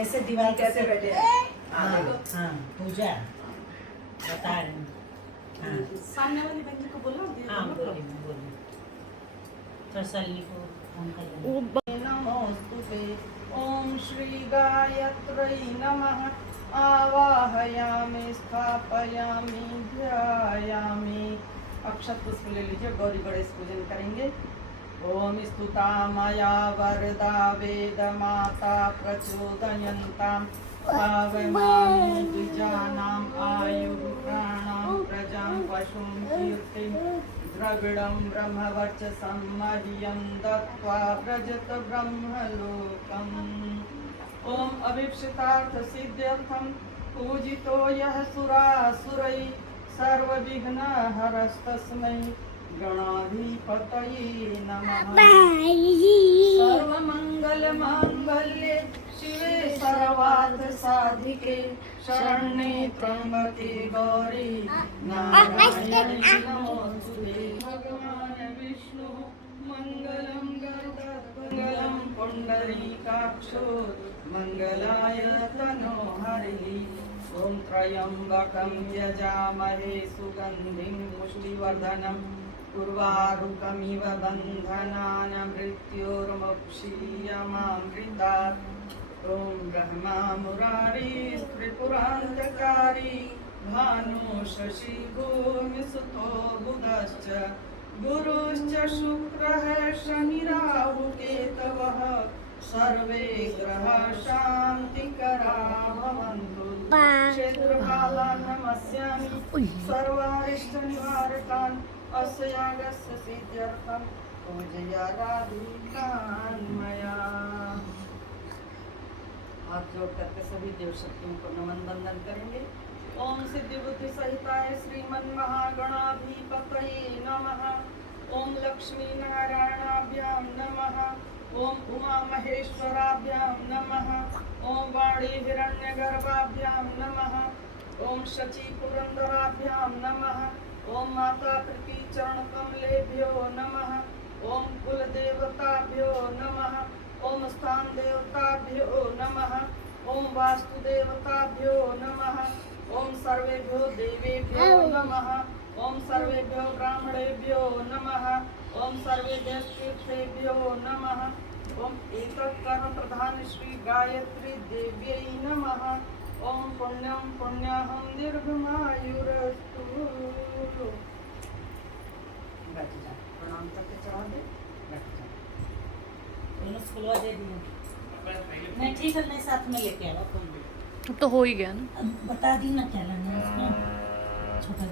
कैसे दीवार कैसे बैठे हैं? हाँ हाँ पूजा बता रहे हैं। हाँ सामने वाली बहन जी को बोलो हाँ बोलिए सरसली को फोन कर लेंगे। नमोस्तुते। ओम श्री गायत्रै नमः। आवाहयामि स्थापयामि ध्यायामि। अक्षत पुष्प ले लीजिए, गौरी गणेश पूजन करेंगे। ओम स्तुता मया वरदा वेद माता प्रचोदयन्ताम् पावमानि द्विजानाम् आयुः प्राणां प्रजां पशुं कीर्तिं द्रविडं ब्रह्मवर्चसं मह्यं दत्त्वा व्रजत ब्रह्मलोकम्। ॐ अभीप्सितार्थसिद्ध्यर्थं पूजितो यः सुरासुरैः सर्वविघ्नहरस्तस्मै गणाधिपतये नमः। सर्वमङ्गलमाङ्गल्ये शिवे सर्वार्थसाधिके शरण्ये त्र्यम्बके गौरी नारायणी नमोस्तुते। भगवान् विष्णु मङ्गलं गरुडध्वजं पुण्डरीकाक्षो मङ्गलाय तनोहरिः। ॐ त्र्यम्बकं यजामहे सुगन्धिं पुष्टिवर्धनम् उर्वारुकमिव बन्धनान् मृत्योर्मुक्षीयमामृतात्। ॐ ब्रह्मा मुरारी त्रिपुरान्तकारी भानु शशि भूमिसुतो बुधश्च गुरुश्च शुक्रः शनिराहु केतवः सर्वे ग्रहाः शान्तिकरा भवन्तु। क्षेत्रपालान् नमस्यामि सर्वारिष्टनिवारकान् अस्य यागस्य सिद्ध्यर्थं पूजयाराधिकान् मया। हाथ जोड़ करके सभी देव शक्तियों को नमन वंदन करेंगे। ओम सिद्धि बुद्धि सहिताय श्रीमन महागणाधिपतये नमः। ओम लक्ष्मी नारायणाभ्यां नमः। ओम उमा महेश्वराभ्यां नमः। ओम वाणी हिरण्यगर्भाभ्यां नमः। ओम शची पुरंदराभ्यां नमः। ओम माता प्रति चरण कमलेभ्यो नमः। ओम कुल देवताभ्यो नमः। ओम स्थान देवताभ्यो नमः। ओम वास्तु देवताभ्यो नमः। ओम सर्वेभ्यो देवेभ्यो नमः। ओम सर्वेभ्यो ब्राह्मणेभ्यो नमः। ओम सर्वेभ्यो तीर्थेभ्यो नमः। ओम एकः कर्म प्रधान श्री गायत्री देव्यै नमः। ओम पुण्यं पुण्याहं दीर्घमायुरस्तु। प्रणाम करके चढ़ा दे। दोनों खुलवा दे दिए नहीं ठीक है नहीं साथ में लेके आवा कौन दे अब तो हो ही गया ना। अब बता दी ना क्या लेना है उसमें छोटा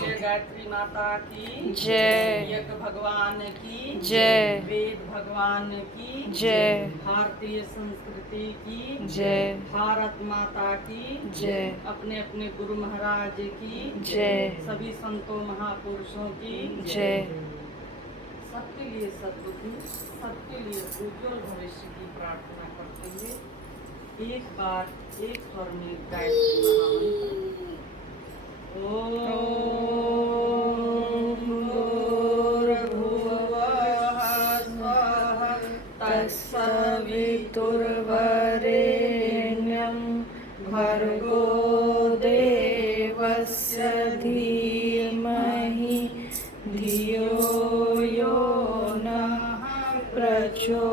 बोले गायत्री माता की जय। यज्ञ भगवान की जय। वेद भगवान की जय। भारतीय संस्कृति की जय। भारत माता की जय। अपने अपने गुरु महाराज की जय। सभी संतों महापुरुषों की जय। सबके लिए सद्बुद्धि, सबके लिए उज्जवल भविष्य की प्रार्थना करते हुए एक बार एक स्वर में गायत्री महामंत्र। ओम भूर्भुवः स्वः तत्सवितुर्वरेण्यं भर्गो देवस्य धीमहि धियो यो नः प्रचोदयात्।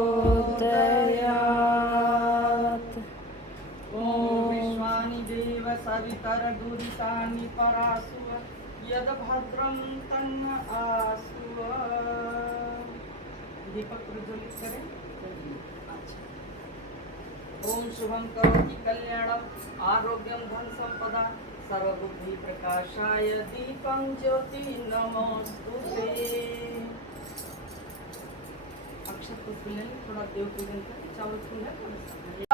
ओम विश्वानि देव सवितरदुरितानि परासु यद भद्रं तन्न आसु। दीपक प्रज्वलित करें। अच्छा। ओम शुभं करोति कल्याणं आरोग्यं धन संपदा सर्वबुद्धि प्रकाशाय दीपं ज्योति नमोस्तुते। अक्षत पुष्प लें, थोड़ा देव पूजन करें। चावल फूल है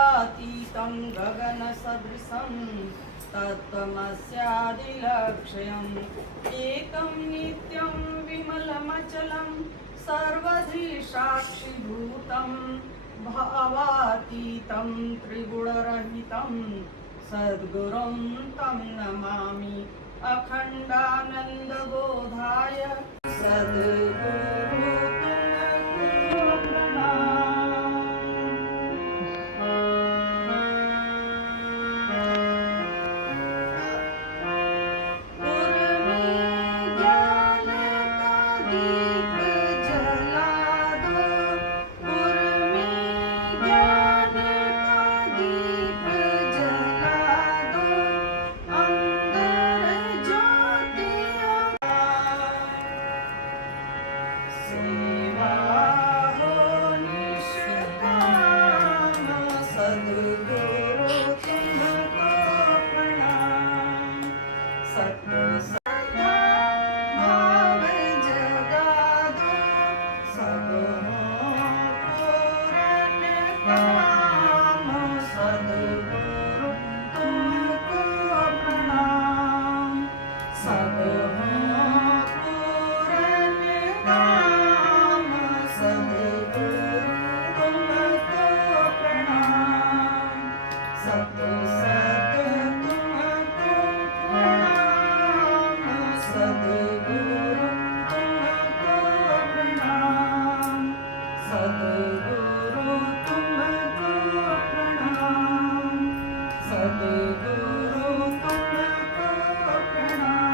अतीतं गगन सदृशं तत्त्वमस्यादिलक्ष्यम् एकं नित्यं विमलमचलं सर्वधि साक्षिभूतं भावातीतं त्रिगुणरहितं सद्गुरुं तं नमामि अखण्डानन्दबोधाय सद्गुरु तुमको प्रणाम। उर्मी ज्ञान का दीप जला दो, उर्मी ज्ञान का दीप जला दो, अंदर ज्योतियाँ सेवा हो निष्काम, सद्गुरु तुमको प्रणाम। सत्संगा भाव जगा दो, सब हो पूर्ण काम, सद्गुरु तुमको प्रणाम। सब हो पूर्ण काम, सद्गुरु तुमको प्रणाम। सत सत तुमको प्रणाम, सद्गुरु तुमको प्रणाम, सद्गुरु तुमको प्रणाम, सद्गुरु तुमको प्रणाम।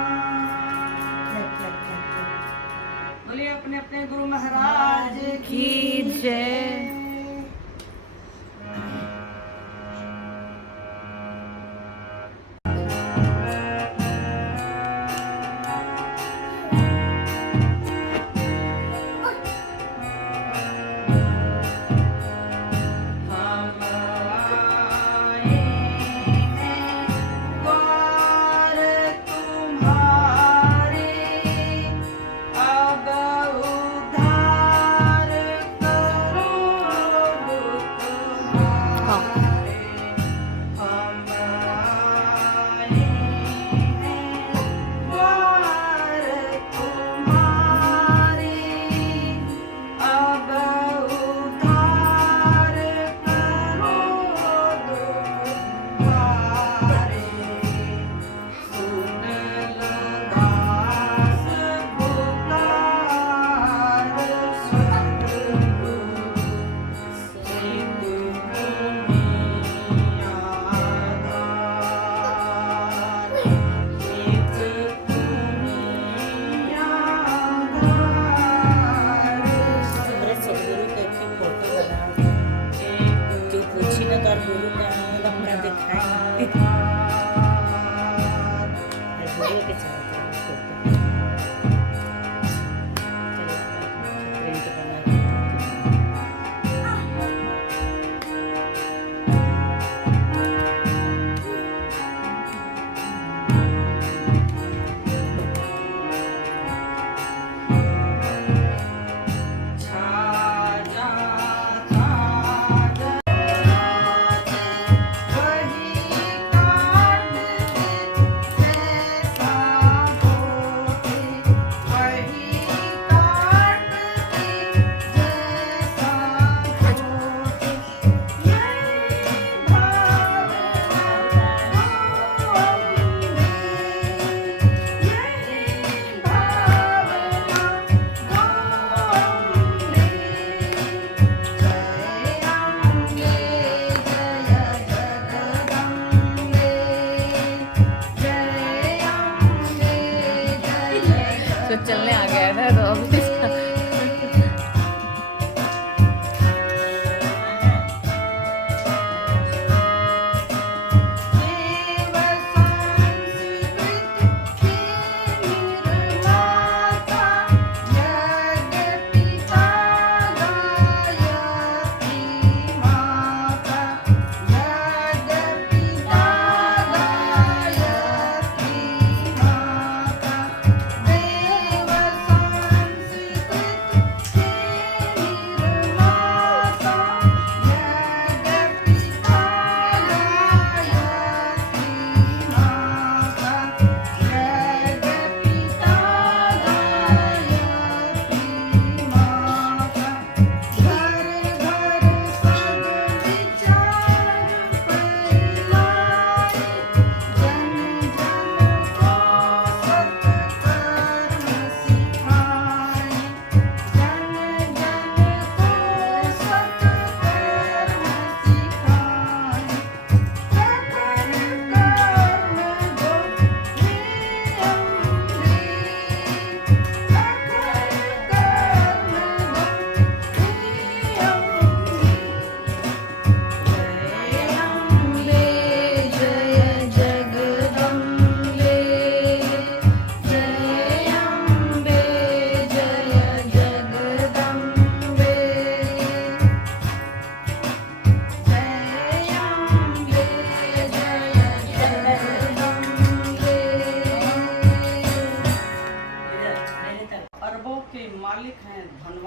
बोलिए अपने अपने गुरु महाराज की जय। हम आए हैं द्वार तुम्हारे, अब उद्धार करो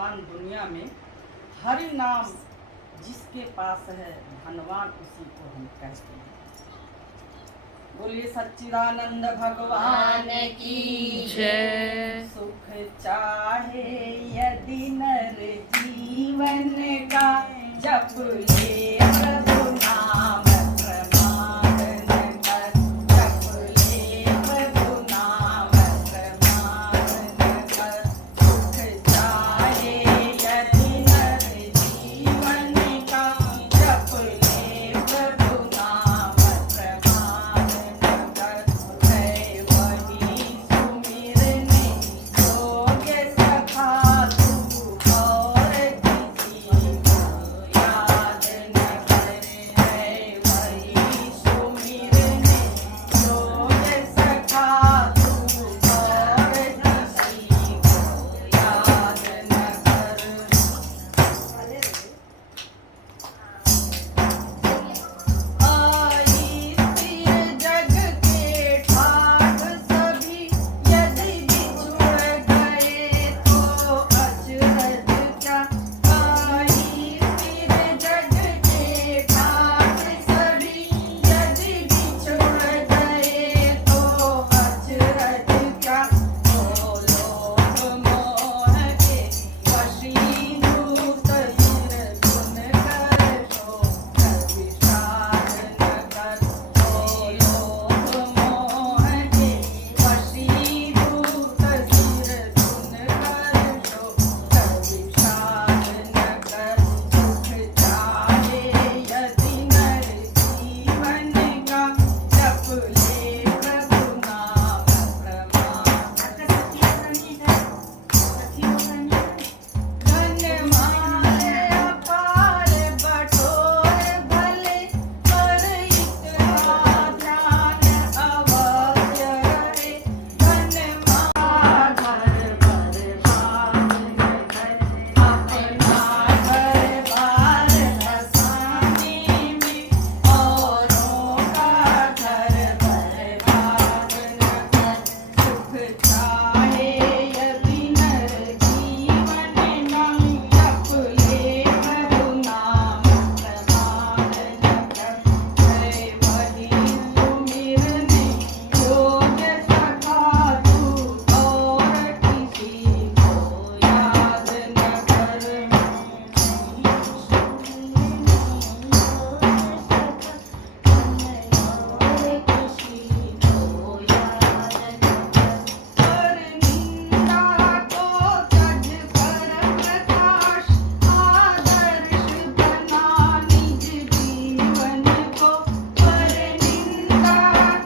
तमाम दुनिया में हरि नाम जिसके पास है धनवान उसी को हम कहते हैं। बोलिए सच्चिदानंद भगवान की जय। सुख चाहे यदि नर जीवन का, जप ले प्रभु नाम प्रमाद न कर, जप ले प्रभु नाम प्रमाद न कर। सुख चाहे यदि नर जीवन का, जप ले प्रभु नाम प्रमाद न कर। है वही सुमिरने योग्य सखा तू, और किसी को याद न करे। है वही सुमिरने योग्य सखा तू, और किसी को याद न कर। आई स्थिर जग के ठाठ सभी, यदि बिछुड़ गए तो अचरज क्या। आई स्थिर जग के ठाठ सभी, यदि बिछुड़ गए तो अचरज क्या। ओ लोभ मोह के वशीभूत निर्गुण कर शोक विषाद न कर। ओ लोभ मोह के वशीभूत निर्गुण कर शोक विषाद न कर। सुख चाहे यदि नर जीवन का, जप ले प्रभु नाम प्रमाद। धन माले अपार बटोर भले, पर इतना ध्यान अवश्य रहे। धन माधर भर भाग न कर, अपना घर बार हसाने में, औरों का घर बर्बाद न कर। सुख चाहे यदि नर जीवन का, जप ले प्रभु नाम प्रमाद न कर। है वही सुमिरने योग्य सखा तू, और किसी को याद न कर। पर निंदा को तज कर प्रकाश, आदर्श बना निज जीवन को। पर निंदा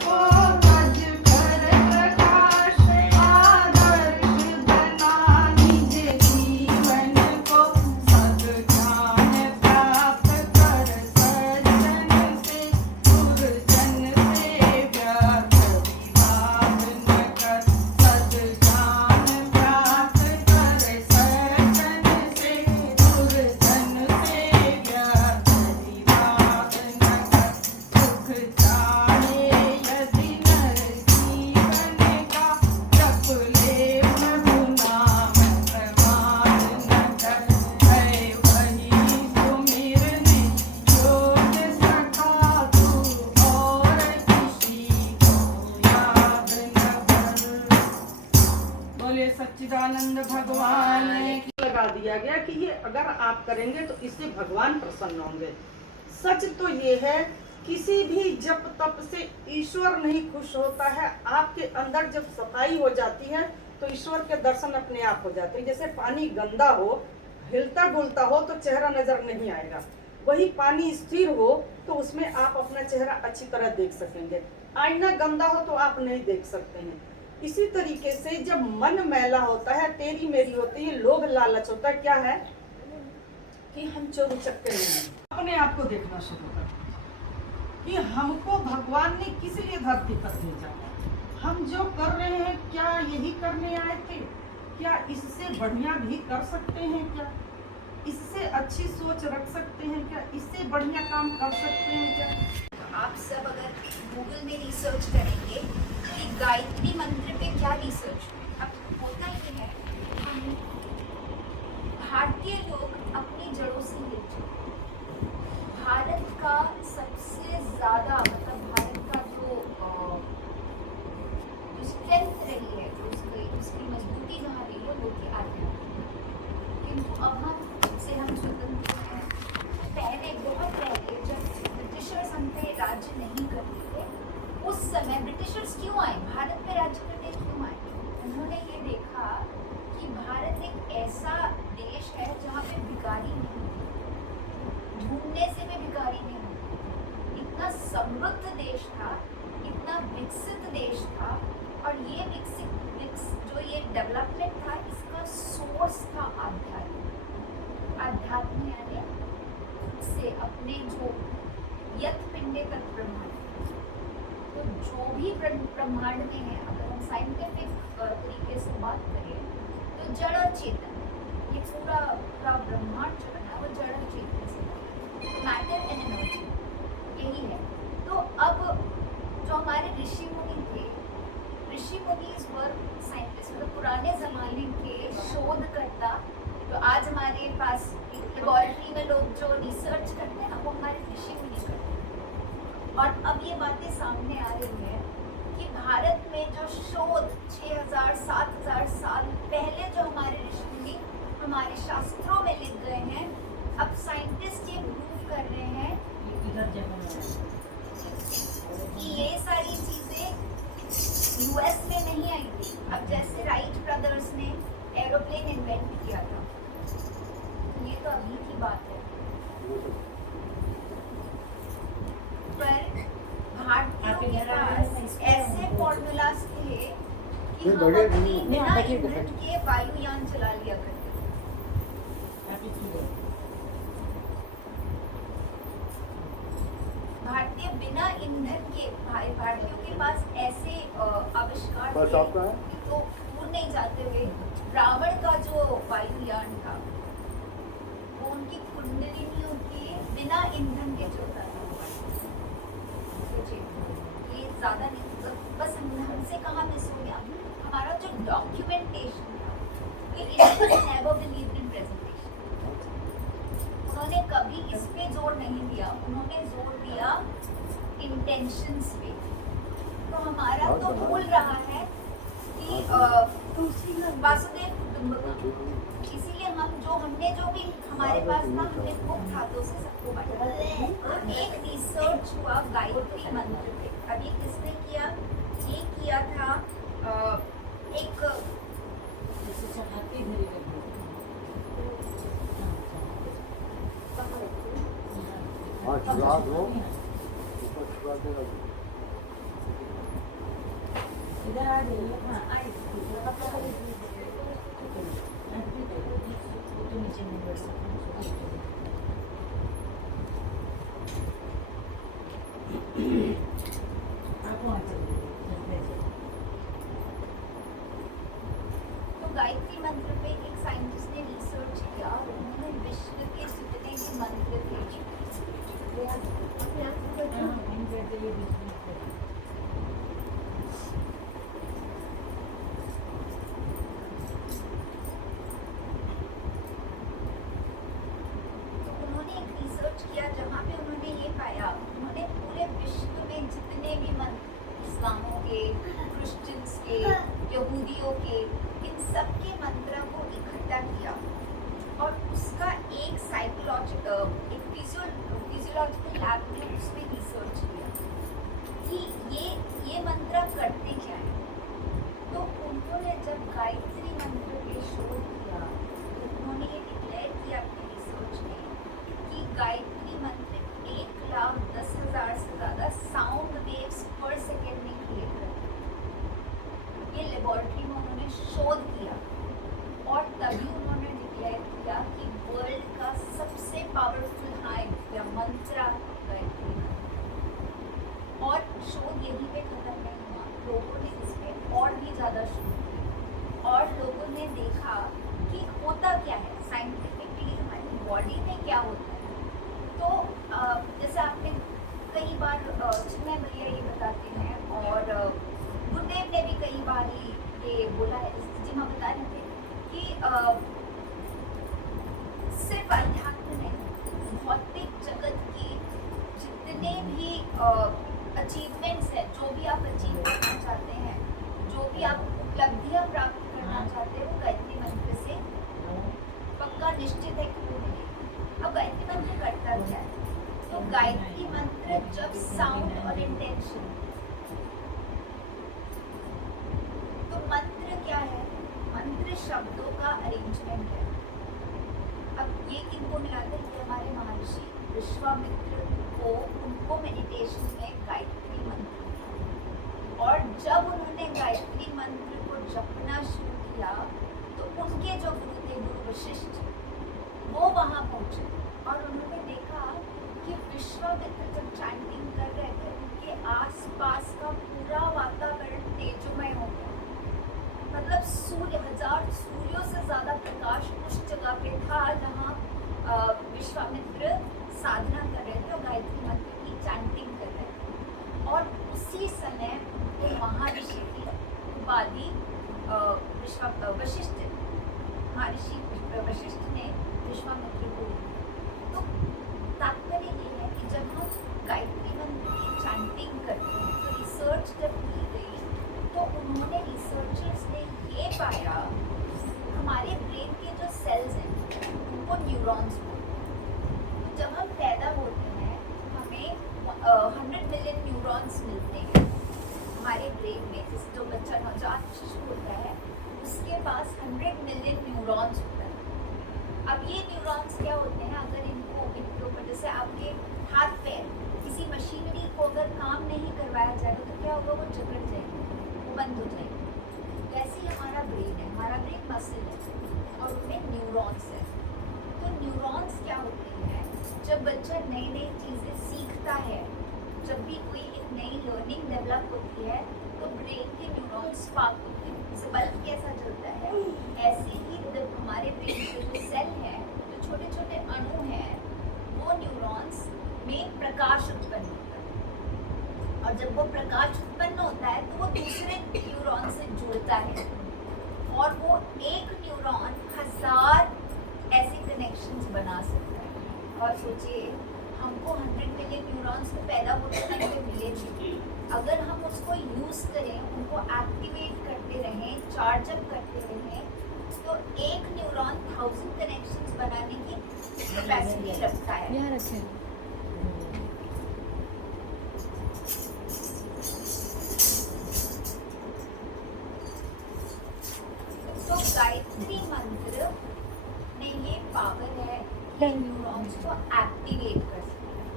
को तज कर प्रकाश, आदर्श बना निज जीवन को। सद्ज्ञान प्राप्त कर सज्जन से, दुर्जन से व्यर्थ विवाद न कर। सद्ज्ञान प्राप्त कर सज्जन से, दुर्जन से व्यर्थ विवाद न कर। सुख चाहे यदि नर जीवन का, जप ले प्रभु नाम प्रमाद न कर। है वही सुमिरने योग्य सखा तू, और किसी को याद न कर। बोले सच्चिदानंद भगवान की। लगा दिया गया कि ये अगर आप करेंगे तो इससे भगवान प्रसन्न होंगे। सच तो ये है, किसी भी जप तप से ईश्वर नहीं खुश होता है। आपके अंदर जब सफाई हो जाती है तो ईश्वर के दर्शन अपने आप हो जाते हैं। जैसे पानी गंदा हो, हिलता डुलता हो तो चेहरा नजर नहीं आएगा। वही पानी स्थिर हो तो उसमें आप अपना चेहरा अच्छी तरह देख सकेंगे। आईना गंदा हो तो आप नहीं देख सकते हैं। इसी तरीके से जब मन मैला होता है, तेरी मेरी होती है, लोभ लालच होता है, क्या है कि हम चोर उचक्के नहीं हैं। अपने आप को देखना शुरू कर कि हमको भगवान ने किस लिए धरती पर भेजा। हम जो कर रहे हैं क्या यही करने आए थे? क्या इससे बढ़िया भी कर सकते हैं? क्या इससे अच्छी सोच रख सकते हैं? क्या इससे बढ़िया काम कर सकते हैं? क्या आप सब अगर गूगल में रिसर्च करेंगे कि गायत्री मंत्र पे क्या रिसर्च है, अब होता ये है भारतीय लोग अपनी जड़ों से हिल चुके हैं। भारत का सबसे ज्यादा मतलब भारत का जो स्ट्रेंथ रही है, जो उसकी मजबूती जहाँ रही है वो की आध्यात्मिक। किंतु अब हम स्वतंत्र हैं। पहले बहुत पहले जब ब्रिटिशर्स हम पे राज्य नहीं करते थे, उस समय ब्रिटिशर्स क्यों आए, भारत पे राज्य करने क्यों आए? उन्होंने ये देखा कि भारत एक ऐसा देश है जहाँ पे भिखारी नहीं होते, ढूंढने से भी भिखारी नहीं होते। इतना समृद्ध देश था, इतना विकसित देश था, और ये जो ये डेवलपमेंट था, इसका सोर्स था आध्यात्म यानी से अपने जो यत पिंडे तक ब्रह्मांड। तो जो भी ब्रह्मांड में है, अगर हम साइंटिफिक तरीके से बात करें तो जड़ चेतन, ये पूरा ब्रह्मांड जो है वो जड़ चेतन से, मैटर एंड एनर्जी यही है। तो अब जो हमारे ऋषि मुनि थे, ऋषि मुनि साइंटिस्ट, मतलब पुराने जमाने के शोधकर्ता, जो आज हमारे पास लेबोरेटरी में लोग जो रिसर्च करते हैं ना, वो हमारे ऋषि मुनि करते हैं। और अब ये बातें सामने आ रही है कि भारत में जो शोध 6000-7000 साल पहले जो हमारे ऋषि मुनि हमारे शास्त्रों में लिख गए हैं, अब साइंटिस्ट ये प्रूव कर रहे हैं कि ये सारी चीजें यूएस में नहीं आई थी। अब जैसे राइट ब्रदर्स ने एरोप्लेन इन्वेंट किया था, ये तो अभी की बात है, पर भारतीयों के पास ऐसे फॉर्मूलाज थे कि हम अपनी बिना ईंधन के वायुयान चला लिया करते थे। भारतीय बिना ईंधन के, भारतीयों के पास ऐसे आविष्कार थे तो दूर नहीं जाते हुए रावण का जो वायुयान था वो उनकी कुंडलिनियों के बिना ईंधन के चलता था। ये ज्यादा नहीं, तो बस हमसे कहाँ मिस हो गया, हमारा जो डॉक्यूमेंटेशन था, नेवर बिलीव्ड इन प्रेजेंटेशन। उन्होंने कभी इस पे जोर नहीं दिया, उन्होंने जोर दिया इंटेंशंस पे। तो हमारा तो भूल रहा है कि वासुदेव कुटुंबकम, इसीलिए हमने जो भी हमारे पास था, हमने बुक था तो उसे सबको बांटा। एक रिसर्च हुआ गायत्री मंत्र पे, अभी किसने किया, ये किया था एक इधर आ जाइए। हाँ आई तो नीचे नहीं बैठ सकते। आप वहाँ चलिए। तो गायत्री मंत्र पे एक साइंटिस्ट ने रिसर्च किया, उन्होंने विश्व के जितने भी मंत्र थे, किया जहाँ पे उन्होंने ये पाया, उन्होंने पूरे विश्व में जितने भी मंत्र, इस्लामों के, क्रिश्चियंस के, यहूदियों के, इन सब के मंत्रों को इकट्ठा किया और उसका एक फिजियोलॉजिकल लैब में उसमें रिसर्च किया कि ये मंत्र करते क्या है। तो उन्होंने जब गायत्री मंत्र पे शोध किया तो उन्होंने ये डिक्लेयर किया अपने रिसर्च में कि गायत्री मंत्र 1,10,000 से ज़्यादा साउंड वेव्स पर सेकेंड में क्रिएट करते हैं। ये लेबोरेटरी में उन्होंने शोध किया और तभी उन्होंने डिक्लेयर किया कि वर्ल्ड का सबसे पावरफुल या मंत्र गायत्री मंत्र। और शोध यहीं पे खत्म नहीं हुआ, लोगों ने इस पर और भी ज़्यादा शोध किया और लोगों ने देखा कि होता क्या है साइंटिफिकली, हमारी बॉडी में क्या होता है। तो जैसे आपने कई बार चिन्मय भैया ये बताते हैं और गुरुदेव ने भी कई बार ये बोला है, जिसमें बता रहे थे कि अचीवमेंट्स है, जो भी आप अचीव करना चाहते हैं, जो भी आप उपलब्धियां प्राप्त करना चाहते हो, गायत्री मंत्र से पक्का निश्चित है कि वो मिलेगी। अब गायत्री मंत्र करता क्या है? तो गायत्री मंत्र जब साउंड और इंटेंशन, तो मंत्र क्या है? मंत्र शब्दों का अरेंजमेंट है। अब ये किनको मिलाते हैं? कि हमारे महर्षि विश्वामित्र को, उनको मेडिटेशन में गायत्री मंत्र मिला। और जब उन्होंने गायत्री मंत्र को जपना शुरू किया तो उनके जो गुरु थे, गुरु वशिष्ठ, वो वहाँ पहुँचे और उन्होंने देखा कि विश्वामित्र जब चैंटिंग कर रहे थे, उनके आसपास का पूरा वातावरण तेजोमय हो गया। मतलब सूर्य, 1000 सूर्यों से ज़्यादा प्रकाश उस जगह पे था जहाँ विश्वामित्र साधना कर रहे थे और गायत्री मंत्र की चैंटिंग कर रहे थे। और उसी समय वो महर्षि की उपाधि वशिष्ठ, महर्षि वशिष्ठ ने विश्वामित्र को दी। तो तात्पर्य ये है कि जब हम गायत्री मंत्र की चैंटिंग करते हैं तो रिसर्च जब की गई तो उन्होंने, रिसर्चर्स ने ये पाया, हमारे ब्रेन के जो सेल्स हैं उनको न्यूरॉन्स बोलते हैं। तो जब हम पैदा होते हैं हमें 100 मिलियन न्यूरॉन्स मिलते हैं हमारे ब्रेन में। जिस जो बच्चा नवजात शिशु होता है उसके पास 100 मिलियन न्यूरॉन्स होता है। अब ये न्यूरॉन्स क्या होते हैं? अगर इनके ऊपर जैसे आपके हाथ पैर, किसी मशीनरी को अगर काम नहीं करवाया जाएगा तो क्या होगा? वो जकड़ जाएगी, वो बंद हो जाएगी। वैसे ही हमारा ब्रेन है, हमारा ब्रेन मसल है और उनमें न्यूरॉन्स है। तो न्यूरॉन्स क्या होते हैं? जब बच्चा नई नई चीज़ें सीखता है, जब भी कोई एक नई लर्निंग डेवलप होती है तो ब्रेन के न्यूरॉन्स स्पार्क होते हैं। जैसे बल्ब कैसा चलता है, ऐसे ही जब हमारे ब्रेन के जो सेल हैं, जो छोटे छोटे अणु हैं, वो न्यूरॉन्स में प्रकाश उत्पन्न होता है। और जब वो प्रकाश उत्पन्न होता है तो वो दूसरे न्यूरॉन से जुड़ता है और वो एक न्यूरॉन 1000 ऐसे कनेक्शंस बना सकता है। और सोचिए, हमको 100 मिलियन न्यूरॉन्स तो पैदा होते टाइम पे मिले थे। अगर हम उसको यूज़ करें, उनको एक्टिवेट करते रहें, चार्ज अप करते रहें, तो एक न्यूरॉन 1000 कनेक्शंस बनाने की कैपेसिटी रखता है। यहाँ रखें। तो गायत्री मंत्र में ये पावर है कि न्यूरॉन्स को एक्टिवेट कर सकते हैं।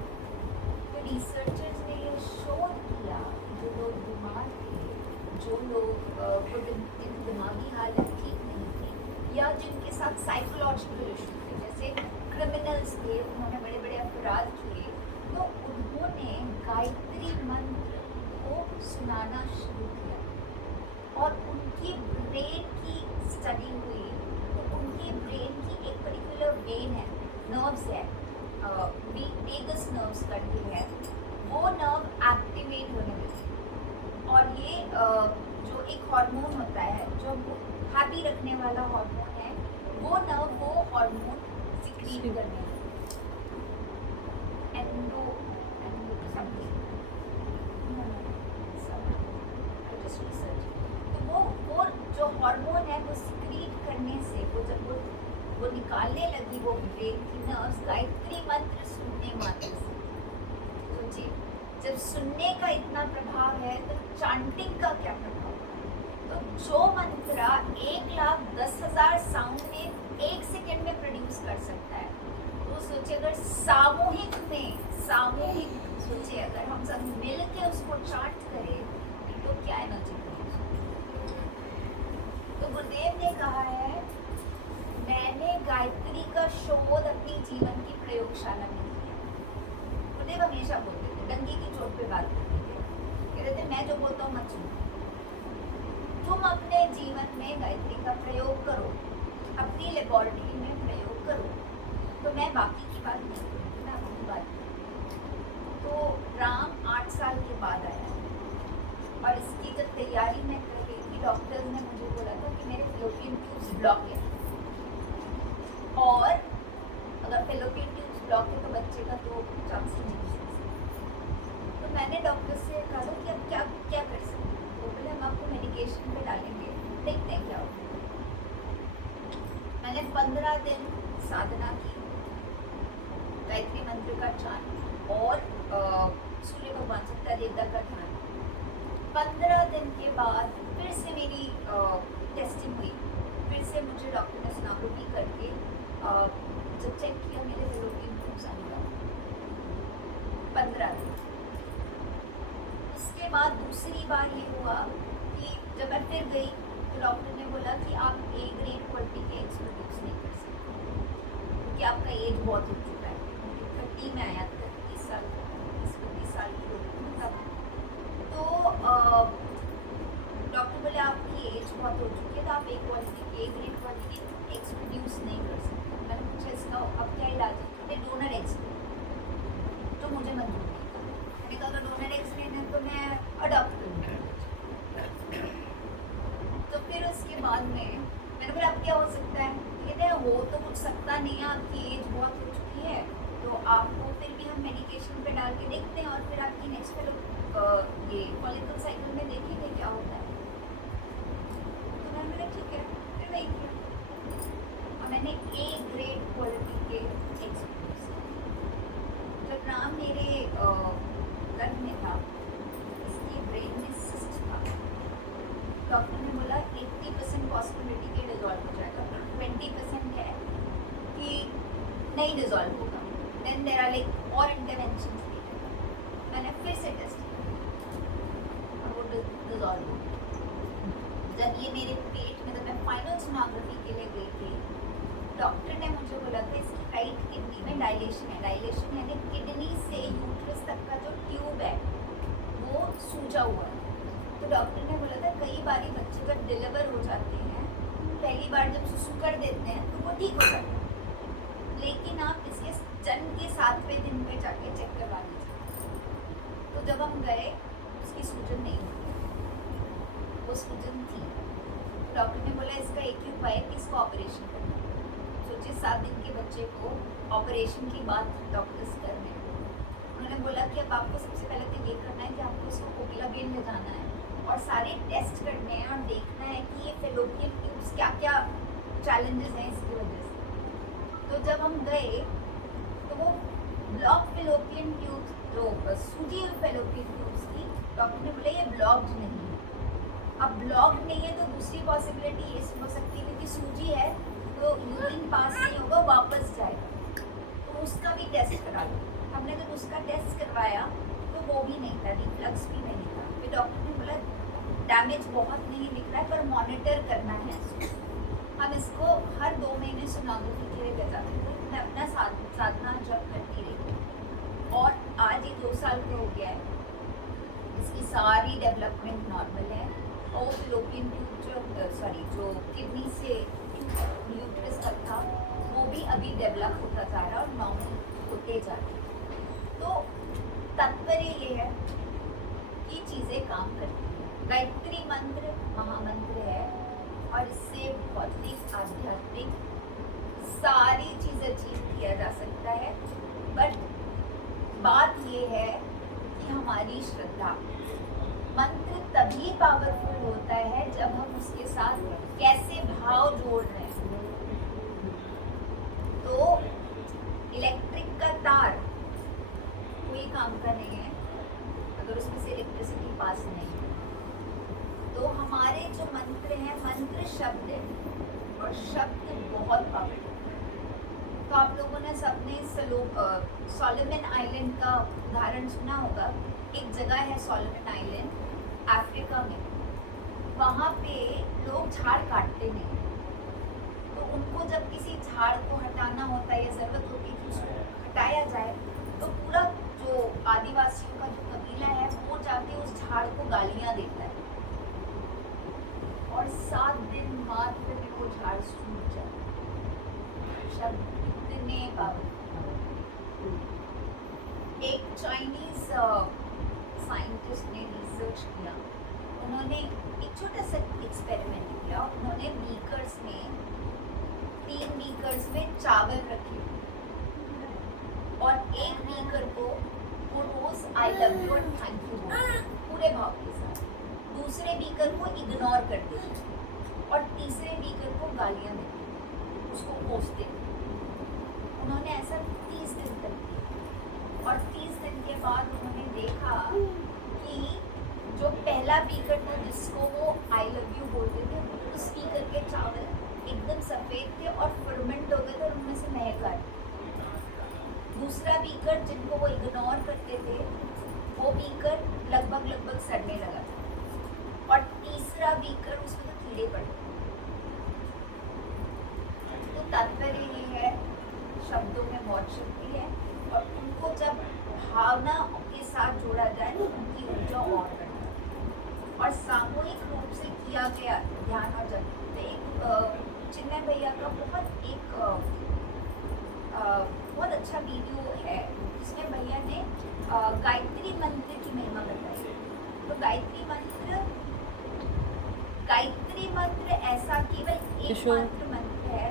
तो रिसर्चर्स ने ये शोध किया, जो लोग बीमार थे, जो लोग जिनकी दिमागी हालत ठीक नहीं थी या जिनके साथ साइकोलॉजिकल इशू थे, जैसे क्रिमिनल्स थे, उन्होंने बड़े बड़े अपराध किए, तो उन्होंने गायत्री मंत्र को सुनाना शुरू किया और उनकी ब्रेन की स्टडी हुई। तो उनके ब्रेन की एक पर्टिकुलर वेन है, नर्व्स है, वेगस नर्व्स करके है, वो नर्व एक्टिवेट होने लगी। और ये जो एक हार्मोन होता है, जो हमको हैप्पी रखने वाला हार्मोन है, वो नर्व वो हार्मोन सिक्रीट करने लगी। Endo something, just research. तो वो जो हार्मोन है वो सिक्रीट करने से, वो जब वो निकालने लगी, वो ब्रेन की नर्व्स गायत्री मंत्र सुनने मात्र से। सोचिए, जब सुनने का इतना प्रभाव है तो चांटिंग का क्या प्रभाव है? तो जो मंत्र 1,10,000 साउंड में 1 सेकेंड में प्रोड्यूस कर सकता है, तो सोचिए अगर सामूहिक सोचिए अगर हम सब मिल के उसको चांट करें तो क्या एनर्जी। तो गुरुदेव ने कहा है, मैंने गायत्री का शोध अपनी जीवन की प्रयोगशाला में किया। गुरुदेव हमेशा बोलते थे, डंकी की चोट पे बात करते थे, कहते थे मैं जो बोलता हूँ मत सुनो, तुम अपने जीवन में गायत्री का प्रयोग करो, अपनी लेबोरेटरी में प्रयोग करो। तो मैं बाकी की बात नहीं करूँगी, मैं अपनी बात करूँगी। तो राम 8 साल के बाद आया और इसकी जब तैयारी में कर रही थी, डॉक्टर्स ने मुझे बोला था कि मेरे फेलोपियन ट्यूब्स ब्लॉक है और अगर फेलोपियन ट्यूब्स ब्लॉक है तो बच्चे का तो चांस ही नहीं है। तो मैंने डॉक्टर से कहा था कि अब क्या क्या कर सकते हैं, वो बोले हम आपको मेडिकेशन पे डालेंगे, देखते हैं क्या होगा। मैंने 15 दिन साधना की, गायत्री मंत्र का ध्यान और सूर्य भगवान सत्ता देवता का ध्यान। 15 दिन के बाद फिर से मेरी टेस्टिंग हुई, फिर से मुझे डॉक्टर ने सोनोग्राफी करके जब चेक किया मेरे फेलोपियन ट्यूब्स आने लगा 15 दिन। उसके बाद दूसरी बार ये हुआ कि जब मैं फिर गई तो डॉक्टर ने बोला कि आप A ग्रेड क्वालिटी के एग्स प्रोड्यूस नहीं कर सकते क्योंकि आपका एज बहुत हो चुका है। 30 में आया था, 30 साल 30 साल की हो गई तब। तो डॉक्टर बोले आपकी एज बहुत हो चुकी है तो आप A ग्रेड क्वालिटी के एग्स प्रोड्यूस नहीं कर सकते। मैंने पूछा इसका अब क्या इलाज है? डोनर एग्स तो मुझे मंजूर नहीं था। मैंने कहा अगर डोनर एग्स लेने तो मैं अडॉप्ट करूँगी। तो फिर उसके बाद में मैंने बोला अब क्या हो सकता है? कहते हैं हो तो कुछ सकता नहीं है, आपकी एज बहुत हो चुकी है तो आपको फिर भी हम मेडिकेशन पे डाल के देखते हैं और फिर आपकी नेक्स्ट ये फॉलिकल साइकिल में देखेंगे क्या होता है। तो मैंने बोला ठीक है, फिर वही किया और मैंने A ग्रेड क्वालिटी के एक्सपीरियंस। जब नाम मेरे गर्भ में था, इसकी ब्रेन में सिस्ट था, डॉक्टर ने बोला 80% पॉसिबिलिटी के डिजॉल्व हो जाएगा, 20% है कि नहीं डिजॉल्व होगा। देन देयर आर लाइक और इंटरवेंशन। मैंने फिर से टेस्ट किया और वो डिजॉल्व हो गया। जब ये मेरे पेट में, जब मैं फाइनल सोनोग्राफी के लिए गई थी, डॉक्टर ने मुझे बोला था इसकी राइट किडनी में डायलेशन है। डायलेशन यानी किडनी से यूट्रस तक का जो ट्यूब है वो सूजा हुआ है। तो डॉक्टर ने बोला था कई बार बच्चे जब डिलीवर हो जाते हैं, पहली बार जब सुसु कर देते हैं तो वो ठीक हो जाता है, लेकिन आप इसके जन्म के 7वें दिन पे जाके चेक करवा लीजिए। तो जब हम गए उसकी सूजन नहीं हुई, वो सूजन थी। तो डॉक्टर ने बोला इसका एक ही उपाय है कि इसको ऑपरेशन करना। सोचिए 7 दिन के बच्चे को ऑपरेशन की बात डॉक्टर्स कर रहे हैं। उन्होंने बोला कि अब आपको सबसे पहले तो ये करना है कि आपको इसको कोकिलाबेन ले जाना है और सारे टेस्ट करने हैं और देखना है कि ये फेलोपियन ट्यूब्स क्या क्या चैलेंजेस हैं इसकी वजह से। तो जब हम गए तो वो ब्लॉक फेलोपियन ट्यूब्स, जो सूजी हुई फेलोपियन ट्यूब्स थी, डॉक्टर ने बोला ये ब्लॉक्ड नहीं है। अब ब्लॉक्ड नहीं है तो दूसरी पॉसिबिलिटी ये हो सकती है क्योंकि सूजी है तो यूरिन पास नहीं होगा, वापस जाएगा। तो उसका भी टेस्ट करा लो। हमने जब उसका टेस्ट करवाया तो वो भी नहीं था, रिफ्लक्स भी नहीं था। फिर डॉक्टर ने बोला डैमेज बहुत नहीं दिख रहा है पर मॉनिटर करना है इसको। हम इसको हर 2 महीने सोनोग्राफी के लिए ले जाते थे। मैं अपना साधना जब करती रही और आज ये 2 साल का हो गया है। इसकी सारी डेवलपमेंट नॉर्मल है और फेलोपियन ट्यूब जो किडनी से यूट्रस तक था वो भी अभी डेवलप होता जा रहा है और नॉर्मल होते जा रहे हैं। तो तात्पर्य ये है कि चीज़ें काम करती हैं। गायत्री मंत्र महामंत्र है और इससे भौतिक आध्यात्मिक सारी चीज़ें अचीव किया जा सकता है। बट बात ये है कि हमारी श्रद्धा, मंत्र तभी पावरफुल होता है जब हम उसके साथ कैसे भाव जोड़ रहे हैं। तो इलेक्ट्रिक का तार कोई काम का नहीं है अगर उसमें से इलेक्ट्रिसिटी पास नहीं है। तो हमारे जो मंत्र हैं, मंत्र शब्द है और शब्द बहुत पावरफुल। तो आप लोगों ने सबने सोलोमन आइलैंड का उदाहरण सुना होगा। एक जगह है सोलोमन आइलैंड अफ्रीका में, वहाँ पे लोग झाड़ काटते नहीं। तो उनको जब किसी झाड़ को हटाना होता है या ज़रूरत होती है कि उसको हटाया जाए तो पूरा जो आदिवासियों का जो कबीला है वो जाके उस झाड़ को गालियाँ देता है और 7 दिन मात्र में वो झाड़ सूख जाता है। शब्द इतने पावरफुल। एक चाइनीज साइंटिस्ट ने रिसर्च किया। उन्होंने एक छोटा सा एक्सपेरिमेंट किया। उन्होंने बीकर्स में 3 बीकर्स में चावल रखे और एक बीकर को वो रोज आई लव यू और थैंक यू बोलते पूरे भाव के साथ, दूसरे बीकर को इग्नोर कर देते और तीसरे बीकर को गालियां देते, उसको कोसते। उन्होंने ऐसा 30 दिन तक किया और 30 दिन के बाद उन्होंने देखा कि जो पहला बीकर था जिसको वो आई लव यू बोलते थे, उस बीकर के चावल एकदम सफेद थे और फर्मेंट हो गए थे और उनमें से महक आ रही। दूसरा बीकर जिनको वो इग्नोर करते थे, वो बीकर लगभग सड़ने लगा था और तीसरा बीकर उसमें तो कीड़े पड़ गए। तो तात्पर्य ये है, शब्दों में बहुत शक्ति है और उनको जब भावना के साथ जोड़ा जाए तो उनकी ऊर्जा और बढ़ती है। और सामूहिक रूप से किया गया ध्यान और जप, तो एक चिन्मय भैया का बहुत अच्छा वीडियो है जिसमें भैया ने गायत्री मंत्र की महिमा बताई। तो गायत्री मंत्र ऐसा केवल एक मंत्र है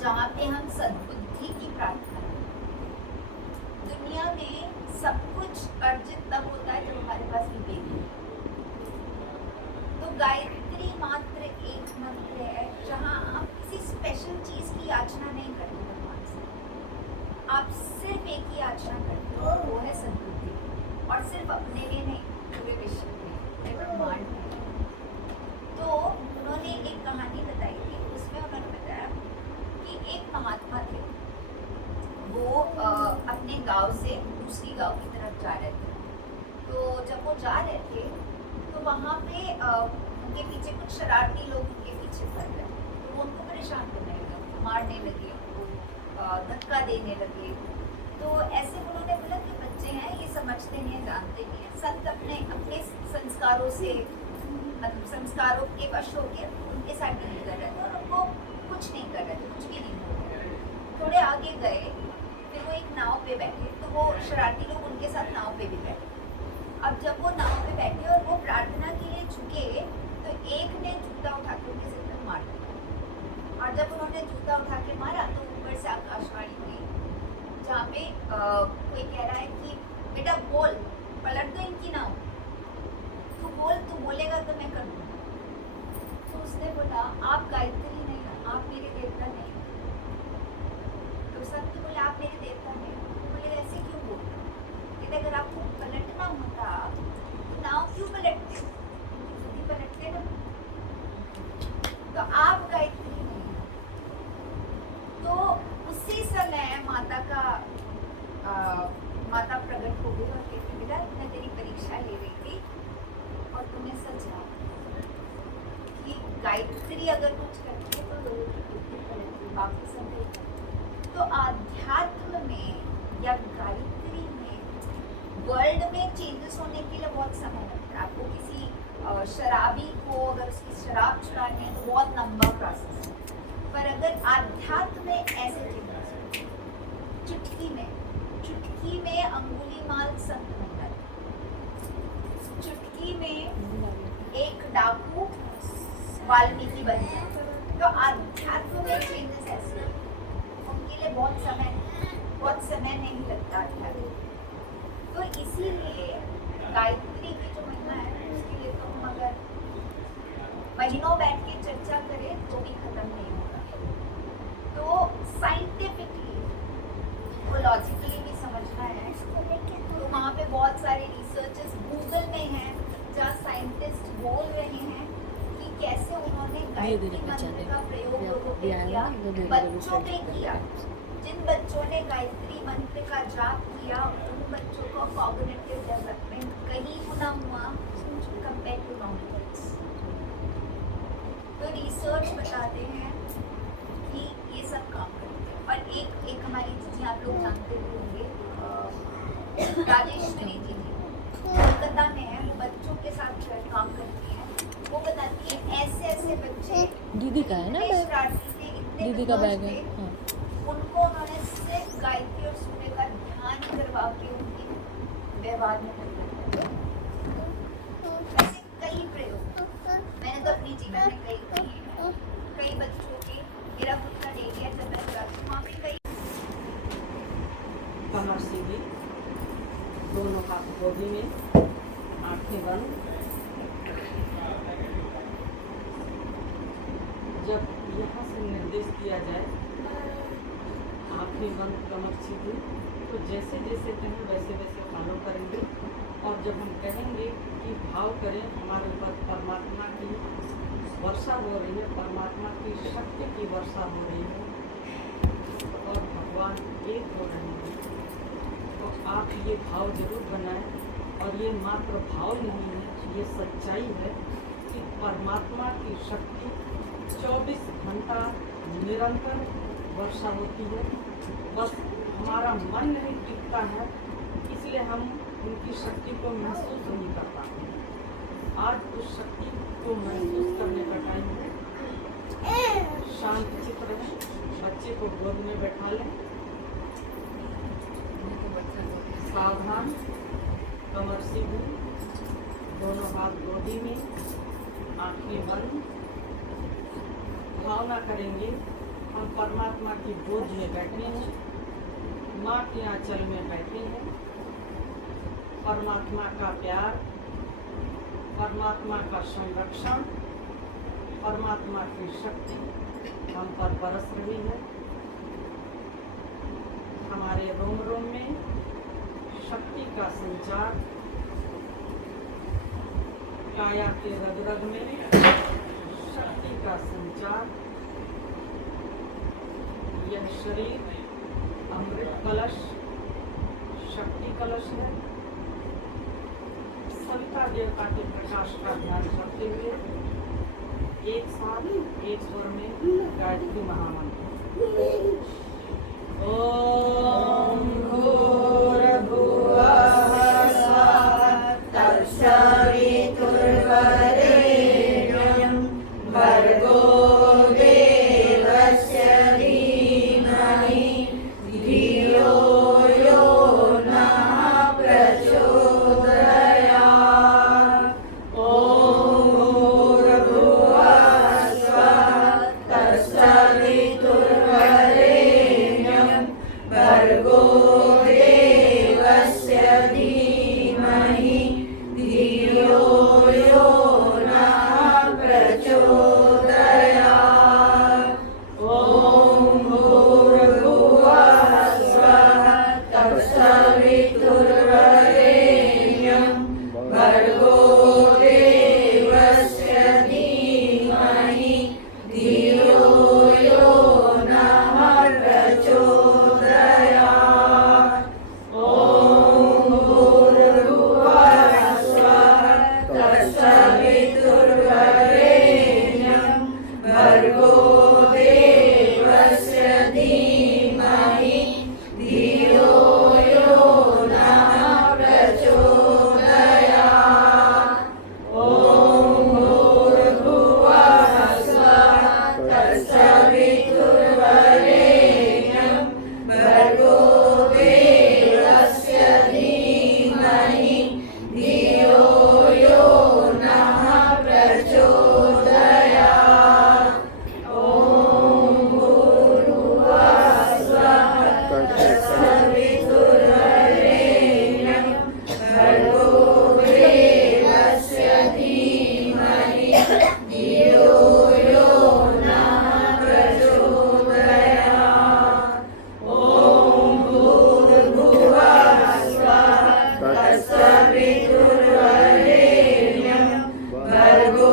जहाँ पे हम सद्बुद्धि की प्रार्थना करते हैं। दुनिया में सब कुछ अर्जित तब होता है जब हमारे पास विवेक है। तो गायत्री मात्र एक मंत्र है जहाँ आप किसी स्पेशल चीज की याचना नहीं करते भगवान से, आप सिर्फ एक ही याचना करते हो, वो है सद्बुद्धि। और सिर्फ अपने लिए नहीं, पूरे विश्व में, ब्रह्मांड में। तो उन्होंने एक कहानी बताई थी, उसमें उन्होंने बताया कि एक महात्मा थे, वो अपने गांव से दूसरी गांव की तरफ जा रहे थे। तो जब वो जा रहे थे तो वहाँ पे उनके पीछे कुछ शरारती लोग उनके पीछे पड़ गए। तो वो उनको परेशान करने लगे, मारने लगे, उनको धक्का देने लगे। तो ऐसे उन्होंने बोला कि बच्चे हैं, ये समझते नहीं हैं, जानते नहीं हैं। संत अपने संस्कारों से, मतलब संस्कारों के वश होकर उनके साथ डील कर रहे थे और उनको कुछ नहीं कर रहे थे, कुछ भी नहीं हो रहा। थोड़े आगे गए, फिर वो एक नाव पे बैठे, तो वो शरारती लोग उनके साथ नाव पे भी बैठे। अब जब वो नाव पे बैठे और वो प्रार्थना के लिए झुके, तो एक ने जूता उठा के उनके सिर पर मार दिया। और जब उन्होंने जूता उठा के मारा तो ऊपर से आकाशवाणी हुई, जहाँ पे कोई कह रहा है कि बेटा बोल, पलट दो इनकी नाव, तू बोल, तू बोलेगा तो मैं कर दूँगा। तो उसने बोला, आप गायत्री नहीं हो, आप मेरे देवता नहीं। तो सब तो बोले, आप मेरे देवता नहीं। बोले ऐसे क्यों बोल रहे हो? कहते अगर आपको पलटना होता तो नाव क्यों पलटते, खुद ही पलटते ना। तो आप गायत्री नहीं। तो उसी समय माता प्रकट हो गई और कहती, बेटा मैं तेरी परीक्षा ले रही थी और तूने सच कहा कि गायत्री अगर कुछ करती है तो लोगों की बुद्धि पलटती है, बाकी सब नहीं। तो आध्यात्म में या गायत्री में वर्ल्ड में चेंजेस होने के लिए बहुत समय लगता है। आपको किसी शराबी को अगर उसकी शराब छुड़ानी है तो बहुत लंबा प्रोसेस है। पर अगर आध्यात्म में ऐसे चेंजेस, चुटकी में अंगुलीमाल संत बन जाता, चुटकी में एक डाकू वाल्मीकि बन जाता। तो आध्यात्म में चेंजेस ऐसे उनके लिए बहुत समय नहीं लगता आध्यात्म। तो इसीलिए गायत्री की जो महिमा है उसके लिए तो हम अगर महीनों बैठ के चर्चा करें तो भी खत्म नहीं होगा। तो साइंटिफिकली वो लॉजिकली भी समझना है। तो वहाँ पे बहुत सारे रिसर्चेस गूगल में हैं जहाँ साइंटिस्ट बोल रहे हैं कि कैसे उन्होंने गायत्री मंत्र का प्रयोग लोगों पे किया, बच्चों पे किया। जिन बच्चों ने गायत्री मंत्र का जाप किया उन बच्चों का कॉग्निटिव डेवलपमेंट कहीं गुना हुआ कंपेयर टू नॉर्मल। तो रिसर्च बताते हैं कि ये सब काम करते हैं। और एक हमारी चीज़ें आप लोग जानते होंगे, राजेश्वरी जी कोलकाता में है, वो बच्चों के साथ काम करती हैं। वो बताती है ऐसे बच्चे दीदी का है ना बैग, दीदी का बैग है। हाँ। उनको उन्होंने सिर्फ गायत्री और सूर्य का ध्यान करवा के उनके व्यवहार में ऐसे कई प्रयोग मैंने तो अपनी जीवन में कई किए हैं। कई बच्चों के, मेरा खुद का डेरिया जब मैं जाती हूँ वहाँ पे कई कमर से भी दोनों हाथ गोदी में, आंखें बंद। जब यहाँ से निर्देश दिया जाए आंखें बंद कमर सीधी, तो जैसे जैसे कहें वैसे वैसे फॉलो करेंगे। और जब हम कहेंगे कि भाव करें हमारे ऊपर परमात्मा की वर्षा हो रही है, परमात्मा की शक्ति की वर्षा हो रही है और भगवान एक हो रहे हैं, तो आप ये भाव जरूर बनाएं। और ये मात्र भाव नहीं है, ये सच्चाई है कि परमात्मा की शक्ति 24 घंटा निरंतर वर्षा होती है। बस हमारा मन नहीं टिकता है, इसलिए हम उनकी शक्ति को महसूस नहीं कर पाते। आज उस शक्ति को महसूस करने का टाइम है। शांत चित्त रहें, बच्चे को गोद में बैठा लें, सावधान, कमर सीधी, दोनों हाथ गोदी में, आंखें बंद। भावना करेंगे हम परमात्मा की गोद में बैठे हैं, माँ के आंचल में बैठे हैं। परमात्मा का प्यार, परमात्मा का संरक्षण, परमात्मा की शक्ति हम पर बरस रही है। हमारे रोम रोम में शक्ति का संचार, काया के रग रग में शक्ति का संचार। यह शरीर अमृत कलश, शक्ति कलश है। सविता देवता के प्रकाश का ध्यान करते हुए एक साथ एक स्वर में गायत्री महामंत्र। ओम भूर्भुवः स्वः तत्सवितुर्वरेण्यं भर्गो देवस्य धीमहि धियो यो नः प्रचोदयात्। ओम भूर्भुवः स्वः तत्सवितुर्वरेण्यं भर्गो देवस्य धीमहि धियो यो नः प्रचोदयात्। ओम भूर्भुवः स्वः तत्सवितुर्वरेण्यं भर्गो देवस्य धीमहि धियो यो नः प्रचोदयात्। ओम भूर्भुवः स्वः तत्सवितुर्वरेण्यं भर्गो देवस्य धीमहि धियो यो नः प्रचोदयात्। ओम भूर्भुवः स्वः तत्सवितुर्वरेण्यं भर्गो देवस्य धीमहि धियो यो नः प्रचोदयात्। ओम भूर्भुवः स्वः तत्सवितुर्वरेण्यं भर्गो देवस्य धीमहि धियो यो नः प्रचोदयात्। ओम भूर्भुवः स्वः तत्सवितुर्वरेण्यं भर्गो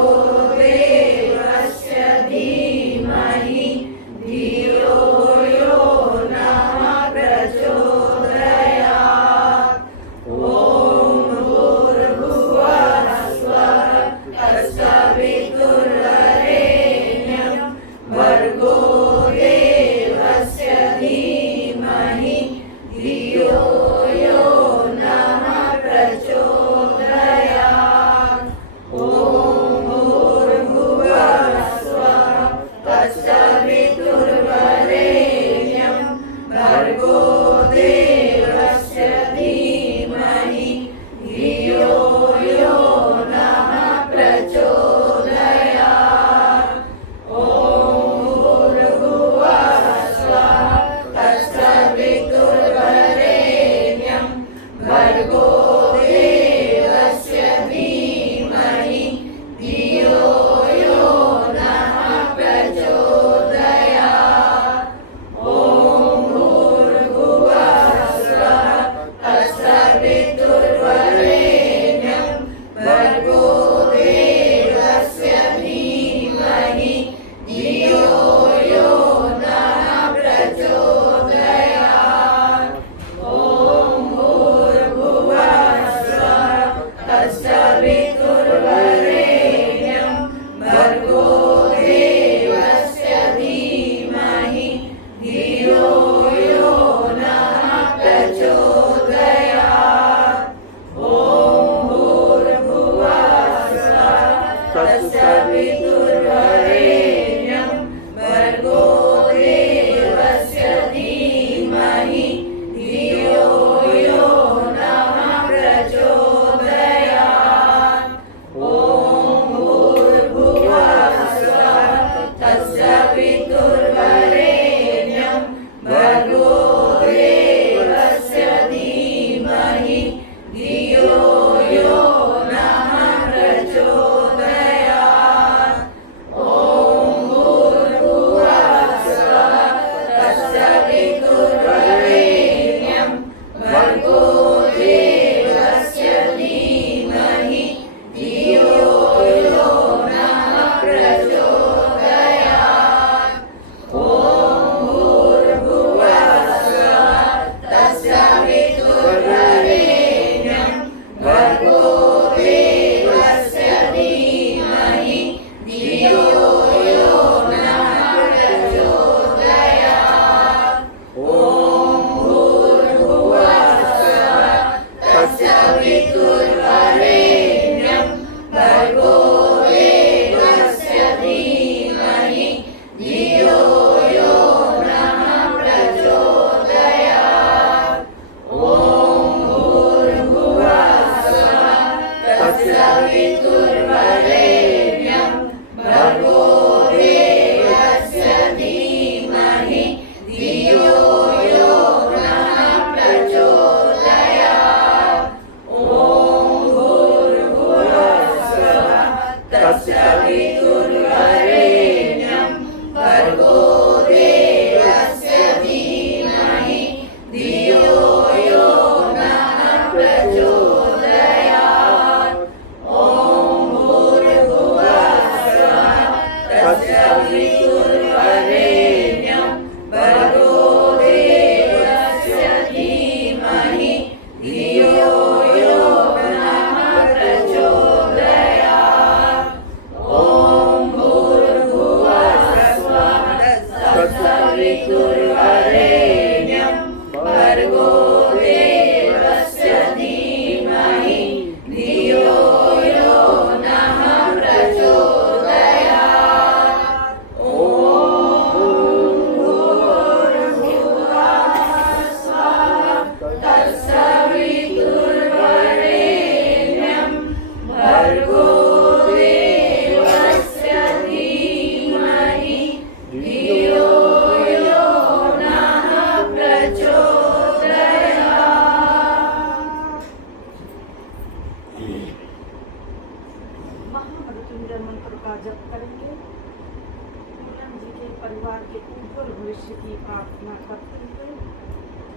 देवस्य धीमहि धियो यो नः प्रचोदयात्। ओम भूर्भुवः स्वः तत्सवितुर्वरेण्यं भर्गो देवस्य धीमहि धियो यो नः प्रचोदयात्। ओम भूर्भुवः स्वः तत्सवितुर्वरेण्यं भर्गो देवस्य धीमहि धियो यो नः प्रचोदयात्। ओम भूर्भुवः स्वः तत्सवितुर्वरेण्यं भर्गो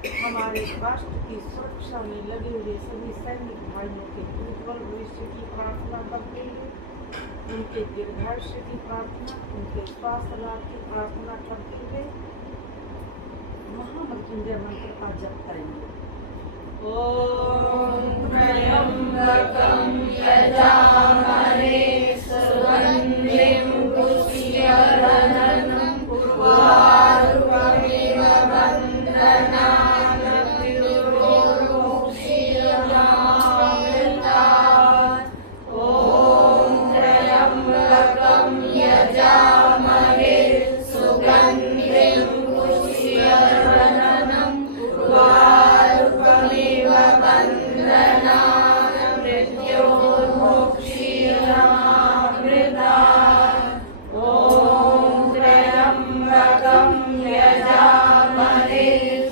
हमारे राष्ट्र की सुरक्षा में लगे हुए सभी सैनिक भाइयों के उज्ज्वल भविष्य की प्रार्थना करते हुए उनके दीर्घायुष्य की प्रार्थना, उनके स्वास्थ्य लाभ की प्रार्थना करते हुए महामृत्युंजय मंत्र का जप करेंगे। ओम त्र्यंबकं यजामहे सुगंधिं पुष्टिवर्धनम् उर्वारुकमिव बन्धनान् मृत्योर्मुक्षीयमामृतात्। ओम त्र्यंबकं यजामहे सुगंधिं पुष्टिवर्धनम् उर्वारुकमिव बन्धनान् मृत्योर्मुक्षीयमामृतात्। ओम त्र्यंबकं यजामहे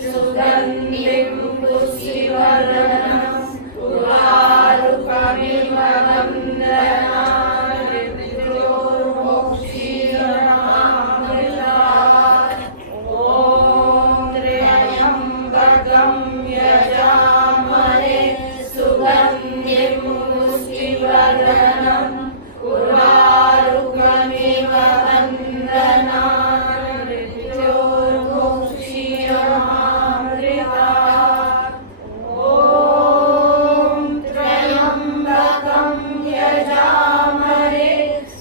सुगंधिं पुष्टिवर्धनम् उर्वारुकमिव बन्धनान् मृत्योर्मुक्षीयमामृतात्। ओम त्र्यंबकं यजामहे सुगंधिं पुष्टिवर्धनम् उर्वारुकमिव बन्धनान् मृत्योर्मुक्षीयमामृतात्। ओम त्र्यंबकं यजामहे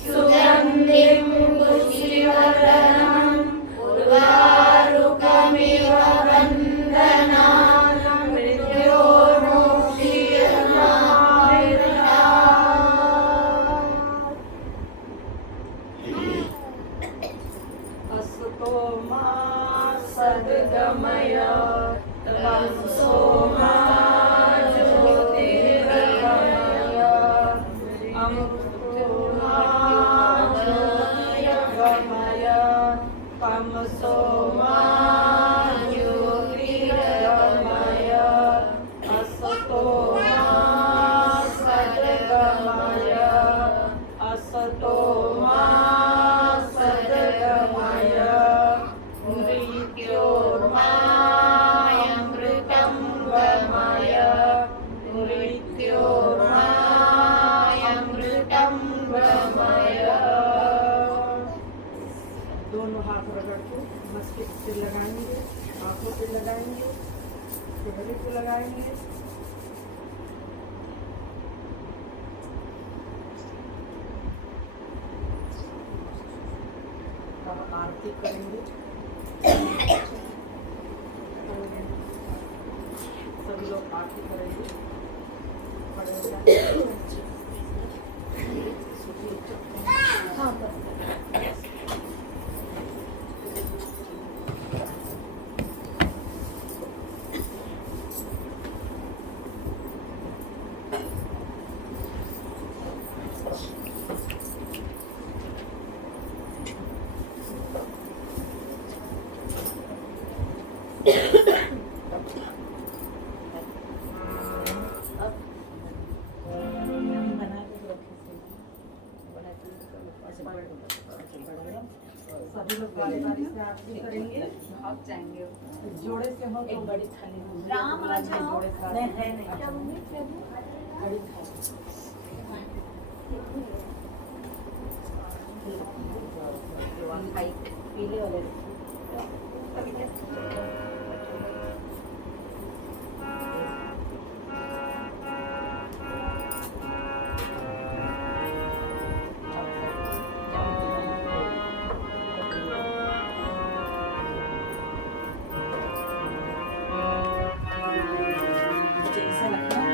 सुगंधिं पुष्टिवर्धनम् उर्वारुकमिव बन्धनान् मृत्योर्मुक्षीयमामृतात्। असतो मा सद्गमय तमसो मा ज्योतिर्गमय अमृतो मा ज्योतिर्गमय तमसो मा ज्योतिर्गमय असतो मा सद्गमय असतो मा सद्गमय मृत्योर्मामृतं गमय मृत्योर्मामृतं गमय। दोनों हाथ रगड़ के मस्तिष्क पे लगाएंगे, आंखों पे लगाएंगे, चेहरे पे लगाएंगे। अब आरती करेंगे। सभी लोग आरती करेंगे। हाँ सभी लोग बारी बारी से आरती करेंगे। भाग जाएंगे। जोड़े से हो एक बड़ी थाली में राम आ जाओ। जोड़े से नहीं है नहीं प्रभु में प्रभु बड़ी थाली पीले वाले जैसे लगना है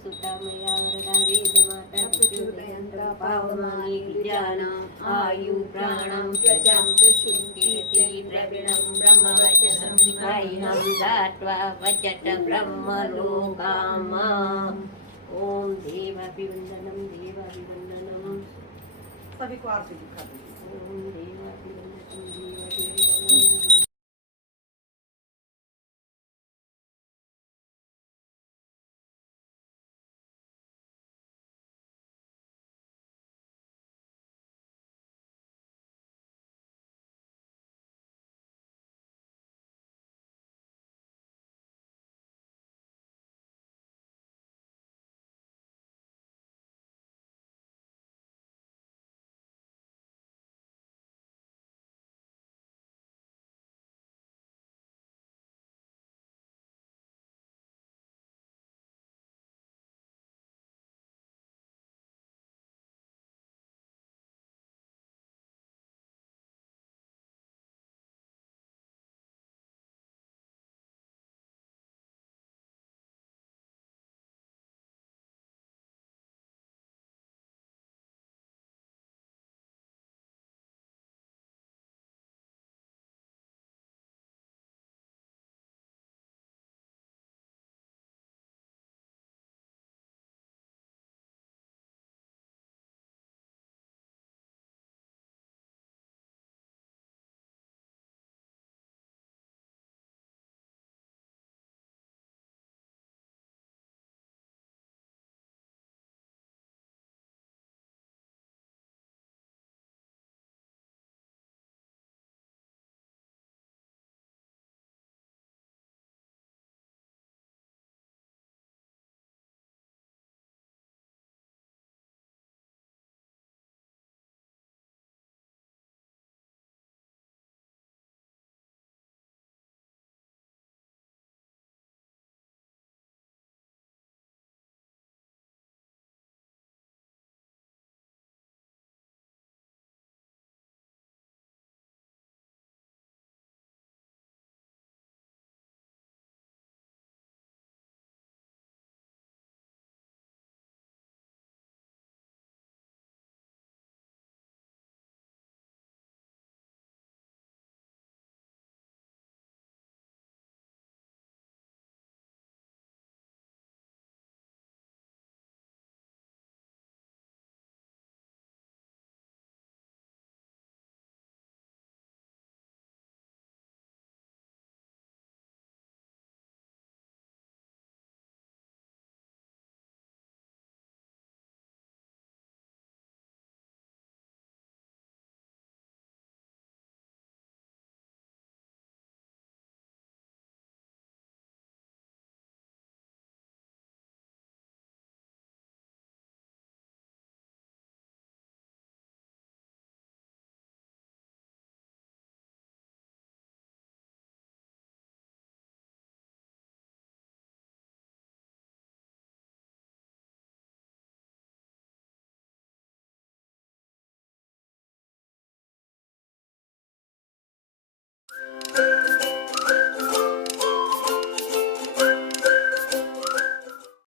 सुता मया वरदा वेदमाता प्रचोदयन्ता पावमानि विद्याना आयु प्राणं प्रजां प्रशुकीर्ति द्रविणं ब्रह्मवचनं मह्यं दात्वा वचट ब्रह्मलोकामा ओम देवाभिवन्दनं देवाभिवन्दनं सभी को आरती दिखा दीजिए। ओम देवाभिवन्दनं देवाभिवन्दनं